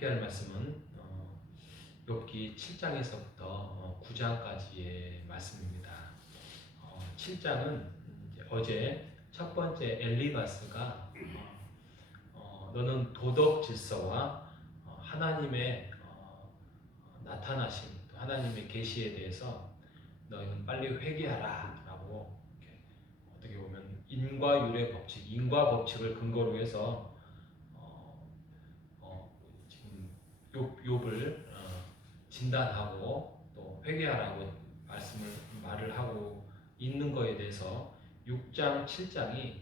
함께할 말씀은 욥기 7장에서부터 9장까지의 말씀입니다. 7장은 어제 첫 번째 엘리바스가 너는 도덕 질서와 하나님의 나타나심, 또 하나님의 계시에 대해서 너희는 빨리 회개하라 라고 어떻게 보면 인과율의 법칙, 인과 법칙을 근거로 해서 지금 욥을 진단하고 또 회개하라고 말을 하고 있는 거에 대해서 6장, 7장이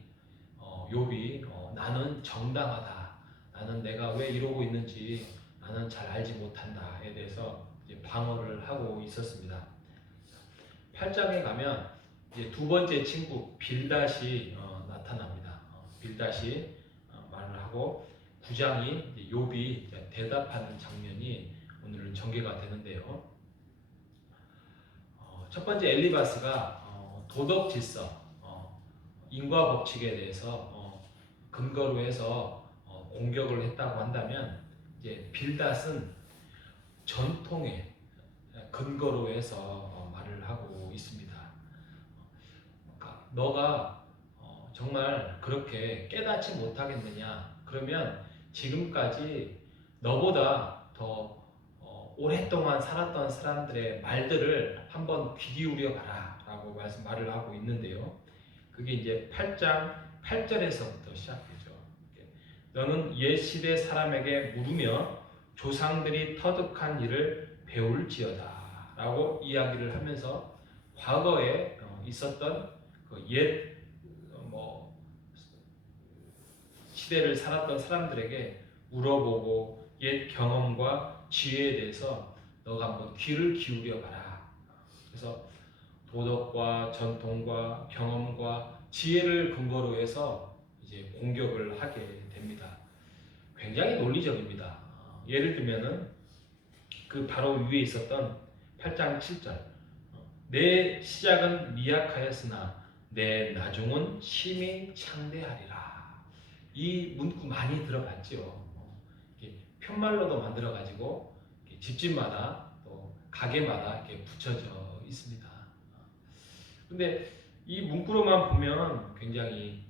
욥이 나는 정당하다, 나는 내가 왜 이러고 있는지 나는 잘 알지 못한다에 대해서 이제 방어를 하고 있었습니다. 8장에 가면 이제 두 번째 친구 빌닷이 나타납니다. 빌닷이 말을 하고 9장이 욥이 대답하는 장면이 오늘은 전개가 되는데요. 첫 번째 엘리바스가 도덕 질서, 인과 법칙에 대해서 근거로 해서 공격을 했다고 한다면, 이제 빌닷은 전통에 근거로 해서 말을 하고 있습니다. 그러니까 너가 정말 그렇게 깨닫지 못하겠느냐? 그러면 지금까지 너보다 더 오랫동안 살았던 사람들의 말들을 한번 귀 기울여 봐라 라고 말을 하고 있는데요. 그게 이제 8장 8절에서부터 시작되죠. 너는 옛 시대 사람에게 물으며 조상들이 터득한 일을 배울지어다 라고 이야기를 하면서 과거에 있었던 그 옛 시대를 살았던 사람들에게 물어보고 옛 경험과 지혜에 대해서 너가 한번 귀를 기울여 봐라. 그래서 도덕과 전통과 경험과 지혜를 근거로 해서 이제 공격을 하게 됩니다. 굉장히 논리적입니다. 예를 들면은 그 바로 위에 있었던 8장 7절. 내 시작은 미약하였으나 내 나중은 심히 창대하리라. 이 문구 많이 들어봤죠. 편말로도 만들어가지고 집집마다 또 가게마다 이렇게 붙여져 있습니다. 근데 이 문구로만 보면 굉장히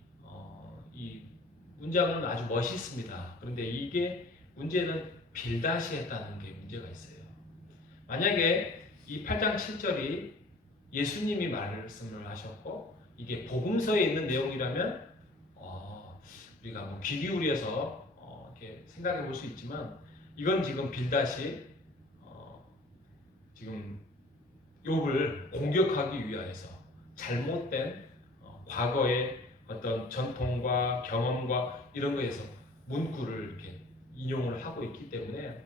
이 문장은 아주 멋있습니다. 그런데 이게 문제는 빌닷이 했다는 게 문제가 있어요. 만약에 이 8장 7절이 예수님이 말씀을 하셨고 이게 복음서에 있는 내용이라면 우리가 뭐 귀 기울여서 이렇게 생각해 볼 수 있지만, 이건 지금 빌닷이 지금 욥을 공격하기 위하여서 잘못된 과거의 어떤 전통과 경험과 이런 거에서 문구를 이렇게 인용을 하고 있기 때문에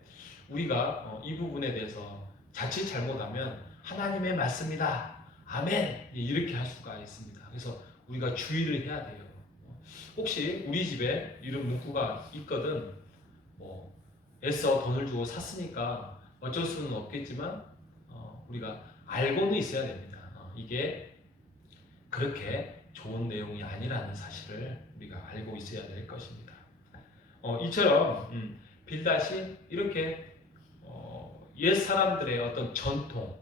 우리가 이 부분에 대해서 자칫 잘못하면 하나님의 말씀이다, 아멘, 이렇게 할 수가 있습니다. 그래서 우리가 주의를 해야 돼요. 혹시 우리 집에 이런 문구가 있거든, 뭐 애써 돈을 주고 샀으니까 어쩔 수는 없겠지만 우리가 알고는 있어야 됩니다. 이게 그렇게 좋은 내용이 아니라는 사실을 우리가 알고 있어야 될 것입니다. 이처럼 빌닷이 이렇게 옛 사람들의 어떤 전통,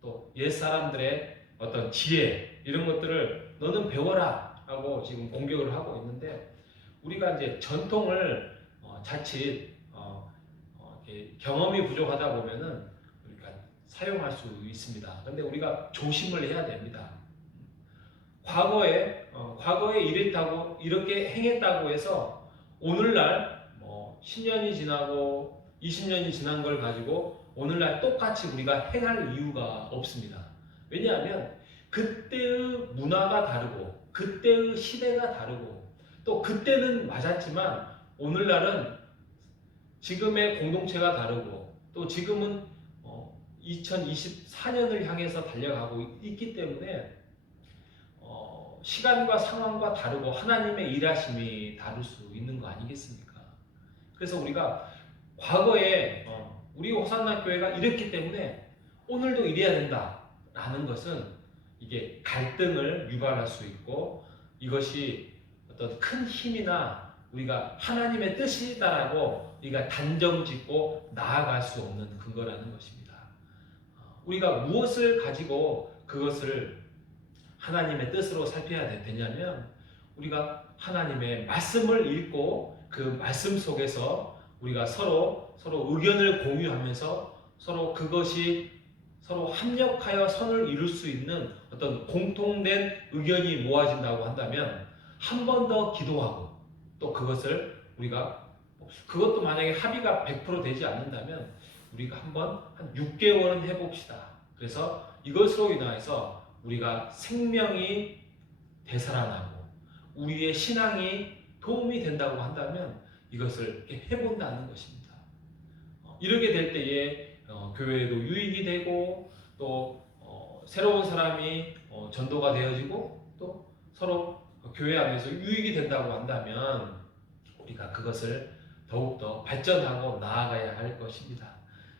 또 옛 사람들의 어떤 지혜, 이런 것들을 너는 배워라 라고 지금 공격을 하고 있는데, 우리가 이제 전통을 자칫 경험이 부족하다 보면은 우리가 사용할 수 있습니다. 그런데 우리가 조심을 해야 됩니다. 과거에 이랬다고, 이렇게 행했다고 해서 오늘날 10년이 지나고 20년이 지난 걸 가지고 오늘날 똑같이 우리가 행할 이유가 없습니다. 왜냐하면 그때의 문화가 다르고 그때의 시대가 다르고, 또 그때는 맞았지만 오늘날은 지금의 공동체가 다르고, 또 지금은 2024년을 향해서 달려가고 있기 때문에 시간과 상황과 다르고 하나님의 일하심이 다를 수 있는 거 아니겠습니까? 그래서 우리가 과거에 우리 호산나 교회가 이랬기 때문에 오늘도 이래야 된다라는 것은 이게 갈등을 유발할 수 있고, 이것이 어떤 큰 힘이나 우리가 하나님의 뜻이다라고 우리가 단정짓고 나아갈 수 없는 근거라는 것입니다. 우리가 무엇을 가지고 그것을 하나님의 뜻으로 살펴야 되냐면 우리가 하나님의 말씀을 읽고 그 말씀 속에서 우리가 서로 의견을 공유하면서 서로 그것이 서로 합력하여 선을 이룰 수 있는 어떤 공통된 의견이 모아진다고 한다면 한 번 더 기도하고 또 그것을 우리가 그것도 만약에 합의가 100% 되지 않는다면 우리가 한번 한 6개월은 해봅시다. 그래서 이것으로 인해서 우리가 생명이 되살아나고 우리의 신앙이 도움이 된다고 한다면 이것을 이렇게 해본다는 것입니다. 이렇게 될 때에 교회에도 유익이 되고 또 새로운 사람이 전도가 되어지고 또 서로 교회 안에서 유익이 된다고 한다면 우리가 그것을 더욱더 발전하고 나아가야 할 것입니다.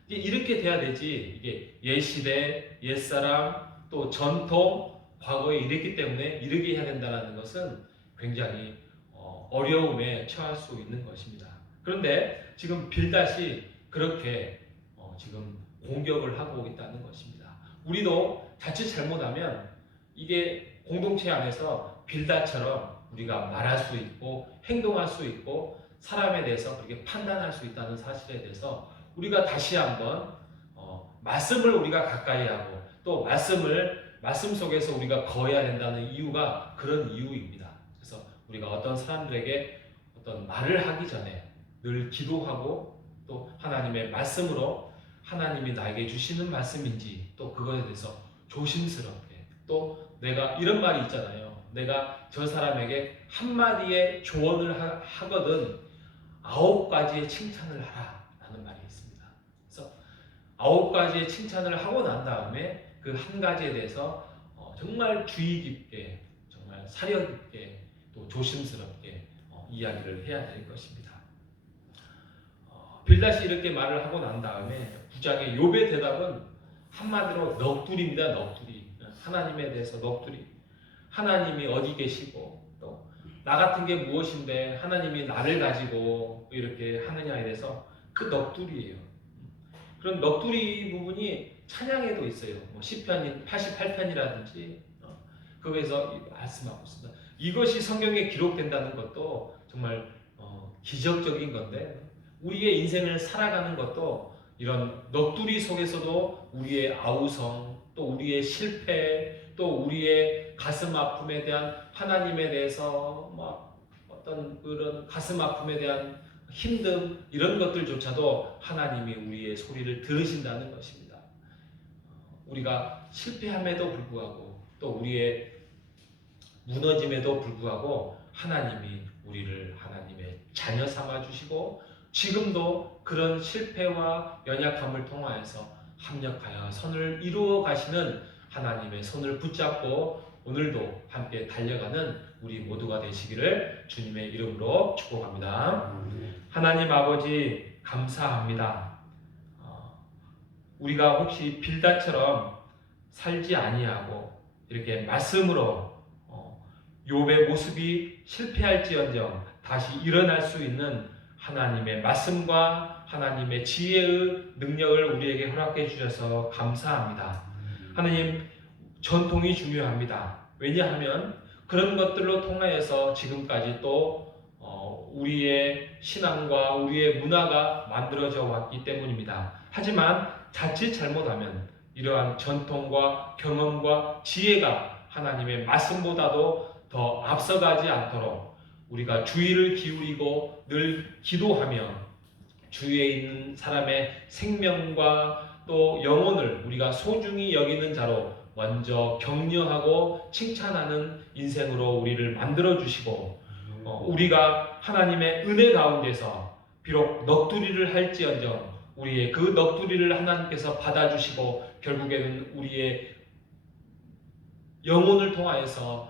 이렇게 돼야 되지 이게 옛시대, 옛사람, 또 전통, 과거에 이랬기 때문에 이렇게 해야 된다는 것은 굉장히 어려움에 처할 수 있는 것입니다. 그런데 지금 빌닷이 그렇게 지금 공격을 하고 있다는 것입니다. 우리도 자칫 잘못하면 이게 공동체 안에서 빌닷처럼 우리가 말할 수 있고 행동할 수 있고 사람에 대해서 그렇게 판단할 수 있다는 사실에 대해서 우리가 다시 한번 말씀을 우리가 가까이 하고 또 말씀 속에서 우리가 거해야 된다는 이유가 그런 이유입니다. 그래서 우리가 어떤 사람들에게 어떤 말을 하기 전에 늘 기도하고 또 하나님의 말씀으로 하나님이 나에게 주시는 말씀인지 또 그것에 대해서 조심스럽게 또 내가 이런 말이 있잖아요. 내가 저 사람에게 한마디의 조언을 하거든 9가지의 칭찬을 하라 라는 말이 있습니다. 그래서 9가지의 칭찬을 하고 난 다음에 그 한 가지에 대해서 정말 주의 깊게 정말 사려 깊게 또 조심스럽게 이야기를 해야 될 것입니다. 빌닷이 이렇게 말을 하고 난 다음에 9장의 욥의 대답은 한마디로 넋두리입니다. 넋두리. 하나님에 대해서 넋두리. 하나님이 어디 계시고 또 나 같은 게 무엇인데 하나님이 나를 가지고 이렇게 하느냐에 대해서 그 넋두리예요. 그런 넋두리 부분이 찬양에도 있어요. 뭐 시편 88편이라든지 거기에서 말씀하고 있습니다. 이것이 성경에 기록된다는 것도 정말 기적적인 건데 우리의 인생을 살아가는 것도 이런 넋두리 속에서도 우리의 아우성 또 우리의 실패 또 우리의 가슴 아픔에 대한 하나님에 대해서 막 어떤 그런 가슴 아픔에 대한 힘듦 이런 것들조차도 하나님이 우리의 소리를 들으신다는 것입니다. 우리가 실패함에도 불구하고 또 우리의 무너짐에도 불구하고 하나님이 우리를 하나님의 자녀 삼아 주시고 지금도 그런 실패와 연약함을 통하여서 합력하여 선을 이루어 가시는 하나님의 손을 붙잡고 오늘도 함께 달려가는 우리 모두가 되시기를 주님의 이름으로 축복합니다. 하나님 아버지 감사합니다. 우리가 혹시 빌닷처럼 살지 아니하고 이렇게 말씀으로 욥의 모습이 실패할지언정 다시 일어날 수 있는 하나님의 말씀과 하나님의 지혜의 능력을 우리에게 허락해 주셔서 감사합니다. 하나님 전통이 중요합니다. 왜냐하면 그런 것들로 통하여서 지금까지 또 우리의 신앙과 우리의 문화가 만들어져 왔기 때문입니다. 하지만 자칫 잘못하면 이러한 전통과 경험과 지혜가 하나님의 말씀보다도 더 앞서가지 않도록 우리가 주의를 기울이고 늘 기도하며 주위에 있는 사람의 생명과 또 영혼을 우리가 소중히 여기는 자로 먼저 격려하고 칭찬하는 인생으로 우리를 만들어 주시고 우리가 하나님의 은혜 가운데서 비록 넋두리를 할지언정 우리의 그 넋두리를 하나님께서 받아주시고 결국에는 우리의 영혼을 통하여서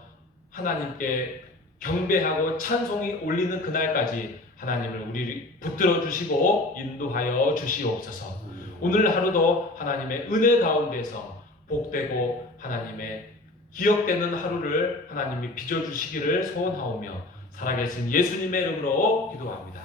하나님께 경배하고 찬송이 올리는 그날까지 하나님을 우리 붙들어 주시고 인도하여 주시옵소서. 오늘 하루도 하나님의 은혜 가운데서 복되고 하나님의 기억되는 하루를 하나님이 빚어주시기를 소원하오며 살아계신 예수님의 이름으로 기도합니다.